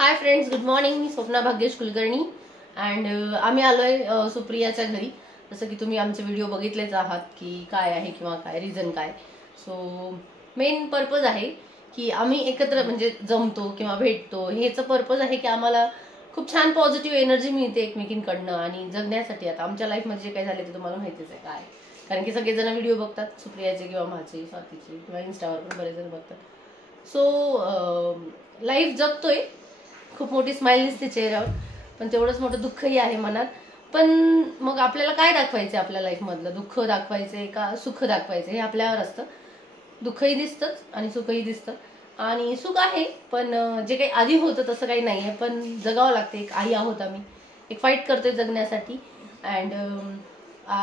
Hi friends, good morning. Me Swapna Bhagyesh Kulkarni and आम्ही आलोय सुप्रियाच्या घरी. जसं की तुम्ही आमचे व्हिडिओ बघितलेच आहात की काय आहे किंवा काय रिझन काय. सो मेन पर्पज आहे की आम्ही एकत्र म्हणजे जमतो किंवा भेटतो. ह्याचं पर्पज आहे की आम्हाला खूप छान पॉझिटिव्ह एनर्जी मिळते एकमेकींकडनं आणि जगण्यासाठी. आता आमच्या लाईफमध्ये जे काही झाले ते तुम्हाला माहितीच आहे काय, कारण की सगळेजण व्हिडिओ बघतात सुप्रियाचे किंवा माझे, स्वातीचे किंवा इन्स्टावर पण बरेच जण बघतात. सो लाईफ जगतोय, खूप मोठी स्माइल दिसते चेहऱ्यावर, पण तेवढंच मोठं दुःखही आहे मनात. पण मग आपल्याला काय दाखवायचं आपल्या लाईफ मधलं, दुःख दाखवायचंय का सुख दाखवायचं हे आपल्यावर असतं. दुःखही दिसतंच आणि सुखही दिसतं. आणि सुख आहे पण जे काही आधी होतं तसं काही नाहीये, पण जगावं लागतं. एक आई आहोत आम्ही, एक फाईट करतोय जगण्यासाठी. अँड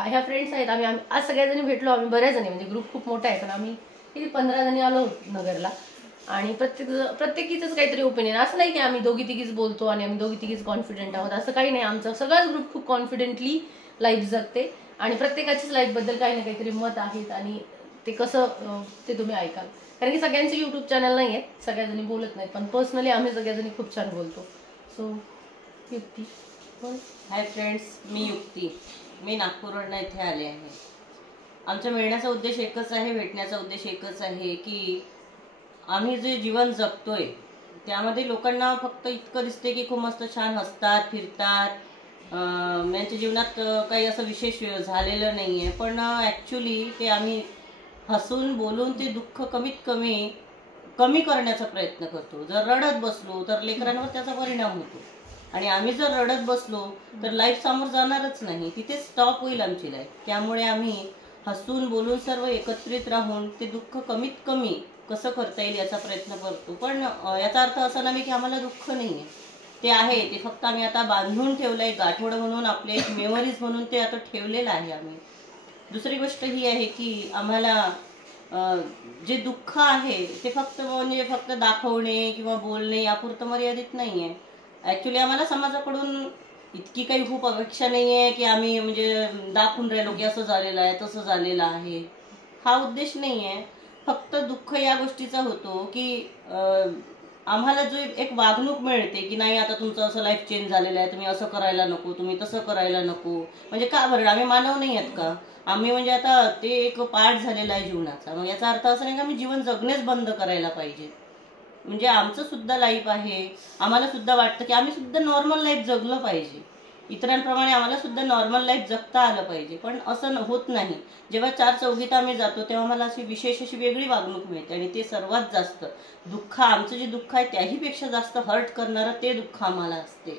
ह्या फ्रेंड्स आहेत. आम्ही आज सगळ्याजणी भेटलो. आम्ही बऱ्याच जणी, म्हणजे ग्रुप खूप मोठा आहे, पण आम्ही किती 15 जणी आलो नगरला. आणि प्रत्येकीच काहीतरी ओपिनियन. असं नाही की आम्ही दोघी तिघीच बोलतो आणि आम्ही दोघी तिघीच कॉन्फिडंट आहोत, असं काही नाही. आमचा सगळाच ग्रुप खूप कॉन्फिडेंटली लाईफ जगते आणि प्रत्येकाचीच लाईफ बद्दल काही ना काहीतरी मत आहेत. आणि ते कसं ते तुम्ही ऐकाल, कारण की सगळ्यांचे युट्यूब चॅनल नाही आहेत, सगळ्याजणी बोलत नाहीत, पण पर्सनली आम्ही सगळ्याजणी खूप छान बोलतो. सो युक्ती. हाय फ्रेंड्स, मी युक्ती. मी नागपूरवरून इथे आले आहे. आमच्या मिळण्याचा उद्देश एकच आहे, भेटण्याचा उद्देश एकच आहे की आम्ही जे जीवन जगतोय त्यामध्ये लोकांना फक्त इतकं दिसते की खूप मस्त छान हसतात फिरतात, यांच्या जीवनात काही असं विशेष झालेलं नाहीये. पण ॲक्च्युली ते आम्ही हसून बोलून ते दुःख कमी करण्याचा प्रयत्न करतो. जर रडत बसलो तर लेकरांवर त्याचा परिणाम होतो, आणि आम्ही जर रडत बसलो तर लाईफ समोर जाणारच नाही, तिथे स्टॉप होईल आमची लाईफ. त्यामुळे आम्ही हसून बोलून सर्व एकत्रित राहून ते दुःख कमीत कमी कसं करता येईल याचा प्रयत्न करतो. पण याचा अर्थ असा नाही की आम्हाला दुःख नाहीये, ते आहे. ते फक्त आम्ही आता बांधून ठेवलंय, गाठोड म्हणून, आपले एक मेमरीज म्हणून ते आता ठेवलेलं आहे आम्ही. दुसरी गोष्ट ही आहे की आम्हाला जे दुःख आहे ते फक्त दाखवणे किंवा बोलणे यापुरतं मर्यादित नाहीये. ॲक्च्युली आम्हाला समाजाकडून इतकी काही खूप अपेक्षा नाहीये की आम्ही म्हणजे दाखवून राहिलो की असं झालेलं आहे तसं झालेलं आहे, हा उद्देश नाहीये. फक्त दुःख या गोष्टीचा होतो की आम्हाला जो एक वागणूक मिळते की नाही, आता तुमचं असं लाईफ चेंज झालेलं आहे, तुम्ही असं करायला नको, तुम्ही तसं करायला नको. म्हणजे का बरं, आम्ही मानव नाही आहेत का? आम्ही म्हणजे आता ते एक पार्ट झालेला आहे जीवनाचा. मग याचा अर्थ असा नाही का आम्ही जीवन जगणेच बंद करायला पाहिजे. म्हणजे आमचं सुद्धा लाईफ आहे, आम्हाला सुद्धा वाटतं की आम्ही सुद्धा नॉर्मल लाईफ जगलं पाहिजे, इतरांप्रमाणे आम्हाला सुद्धा नॉर्मल लाईफ जगता आलं पाहिजे. पण असं होत नाही. जेव्हा चार चौघीत आम्ही जातो तेव्हा मला अशी विशेष अशी वेगळी वागणूक मिळते, आणि ते सर्वात जास्त दुःख, आमचं जे दुःख आहे त्याहीपेक्षा जास्त हर्ट करणारं ते दुःख आम्हाला असते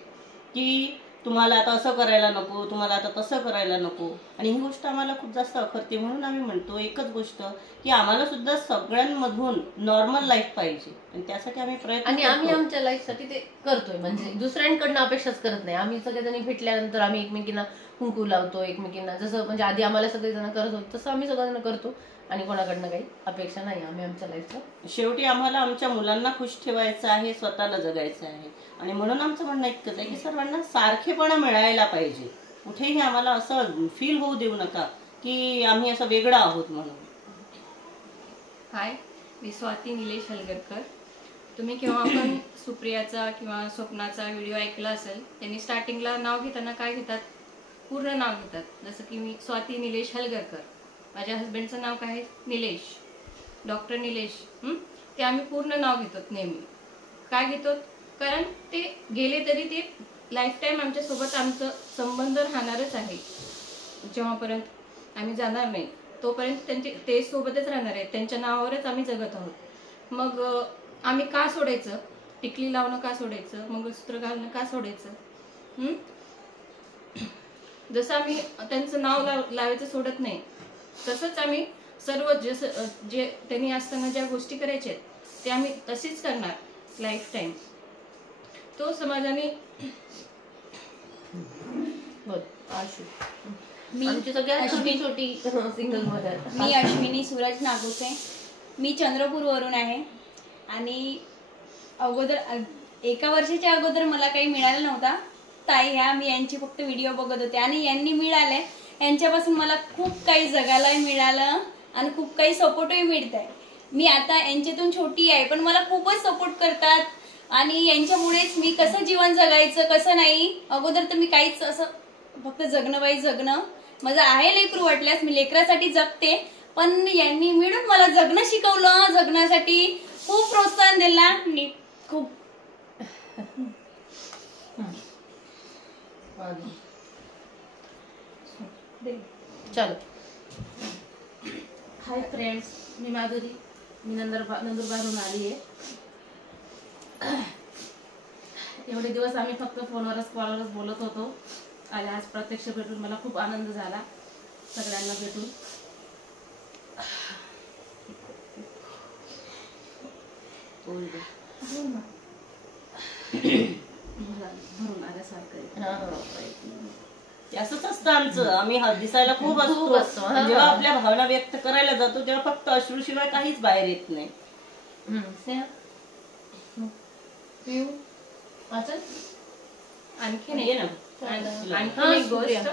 की तुम्हाला आता असं करायला नको, तुम्हाला आता तसं करायला नको. आणि ही गोष्ट आम्हाला खूप जास्त अखरते. म्हणून आम्ही म्हणतो एकच गोष्ट की आम्हाला सुद्धा सगळ्यांमधून नॉर्मल लाईफ पाहिजे, आणि त्यासाठी आम्ही प्रयत्न आणि आम्ही आमच्या लाईफसाठी ते करतोय. म्हणजे दुसऱ्यांकडनं अपेक्षाच करत नाही. आम्ही सगळेजणी भेटल्यानंतर आम्ही एकमेकींना कुंकू लावतो, एकमेकींना जसं म्हणजे आधी आम्हाला सगळेजण करत होतो तसं आम्ही सगळेजण करतो, आणि कोणाकडनं काही अपेक्षा नाही. आम्ही आमच्या लाईफचं शेवटी आम्हाला आमच्या मुलांना खुश ठेवायचं आहे, स्वतःला जगायचं आहे. आणि म्हणून आमचं म्हणणं इतकंच आहे की सर्वांना सारखेपणा मिळायला पाहिजे. कुठेही आम्हाला असं फील होऊ देऊ नका की आम्ही असं वेगळं आहोत म्हणून. हाय, मी स्वाती निलेश हलगरकर. तुम्ही केव्हा पण सुप्रियाचा किंवा स्वप्नाचा व्हिडिओ ऐकला असेल, त्यांनी स्टार्टिंगला नाव घेताना काय घेतात, पूर्ण नाव घेतात. जसं की मी स्वाती निलेश हलगरकर, माझ्या हस्बंडचं नाव काय आहे निलेश, डॉक्टर निलेश. ते आम्ही पूर्ण नाव घेतो नेहमी. काय घेतो, कारण ते गेले तरी ते लाईफ टाईम आमच्यासोबत आमचं संबंध राहणारच आहे. जेव्हापर्यंत आम्ही जाणार नाही तोपर्यंत ते सोबतच राहणार आहेत. त्यांच्या नावावरच आम्ही जगत आहोत. मग आम्ही का सोडायचं, टिकली लावणं का सोडायचं, मंगळसूत्र घालणं का सोडायचं? जसं आम्ही त्यांचं नाव लावायचं सोडत नाही, तसंच आम्ही सर्व जे त्यांनी असताना ज्या गोष्टी करायच्या ते आम्ही तशीच करणार लाईफ टाईम. तो समाजाने मी अश्विनी सूरज नागोसे. मी चंद्रपूरवरून आहे, आणि अगोदर 1 वर्षाच्या अगोदर मला काही मिळालं नव्हता. ताई ह्या मी यांची फक्त व्हिडिओ बघत होते, आणि यांनी मिळाले. यांच्यापासून मला खूप काही जगायलाही मिळालं आणि खूप काही सपोर्टही मिळत आहे. मी आता यांच्यातून छोटी आहे, पण मला खूपच सपोर्ट करतात. आणि यांच्यामुळेच मी कसं जीवन जगायचं कसं नाही, अगोदर तर मी काहीच असं फक्त जगणं बाई जगणं, माझं आहे लेकरू वाटल्यास मी लेकरासाठी जगते, पण यांनी मिळून मला जगणं शिकवलं, जगण्यासाठी खूप प्रोत्साहन दिला आणि खूप चलो. हाय फ्रेंड्स, मी माधुरी, मी नंदुरबारहून आली आहे. एवढे दिवस आम्ही फक्त फोनवरच कॉलवरच बोलत होतो आणि आज प्रत्यक्ष भेटून मला खूप आनंद झाला सगळ्यांना भेटून. भरून आल्यासारखं असंच असतं आमचं. आम्ही दिसायला खूप खूप असतो, असतो, हा. जेव्हा आपल्या भावना व्यक्त करायला जातो तेव्हा फक्त अश्रूशिवाय काहीच बाहेर येत नाही. आणखीन ये एक ना. आणखीन एक गोष्ट,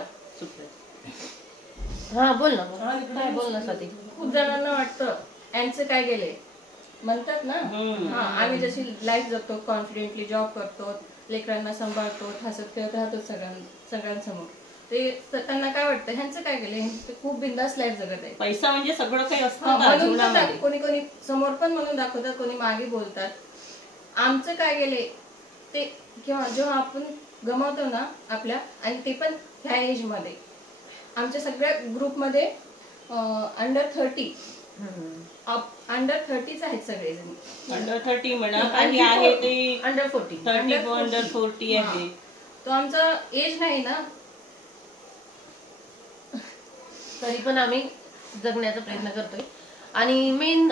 हा बोल ना, काय बोल ना स्वाती. खूप जणांना वाटतं यांचं काय गेले म्हणतात ना. हा, आम्ही जशी लाईफ जगतो, कॉन्फिडेंटली जॉब करतो, लेकरांना सांभाळतो, हसत खेळत राहतो सगळ्यांसमोर, ते त्यांना काय वाटतं ह्यांचं काय गेले, ते खूप बिंदास लाईफ जगत आहे. पैसा म्हणजे सगळं काही असतं हा, ना म्हणून जीवनामध्ये. कोणी कोणी समोर पण म्हणून दाखवतात, कोणी मागे बोलतात. आमचं काय गेले ते जेव्हा आपण गमावतो ना आपल्या, आणि ते पण ह्या एज मध्ये, आमच्या सगळ्या ग्रुपमध्ये अंडर 30 आहेत सगळेजण. अंडर 30 म्हणा, काही आहे ते अंडर 40. 30 अंडर 40 आहे. तो आमचा एज नाही ना, तरी पण आम्ही जगण्याचा प्रयत्न करतोय. आणि मेन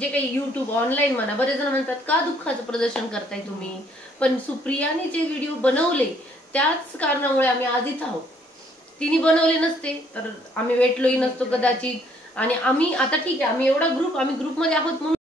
जे काही युट्यूब ऑनलाईन म्हणा, बरेच जण म्हणतात का दुःखाचं प्रदर्शन करताय तुम्ही, पण सुप्रियाने जे व्हिडिओ बनवले त्याच कारणामुळे आम्ही आज इथं आहोत. तिने बनवले नसते तर आम्ही भेटलोही नसतो कदाचित. आणि आम्ही आता ठीक आहे, आम्ही एवढा ग्रुपमध्ये आहोत म्हणून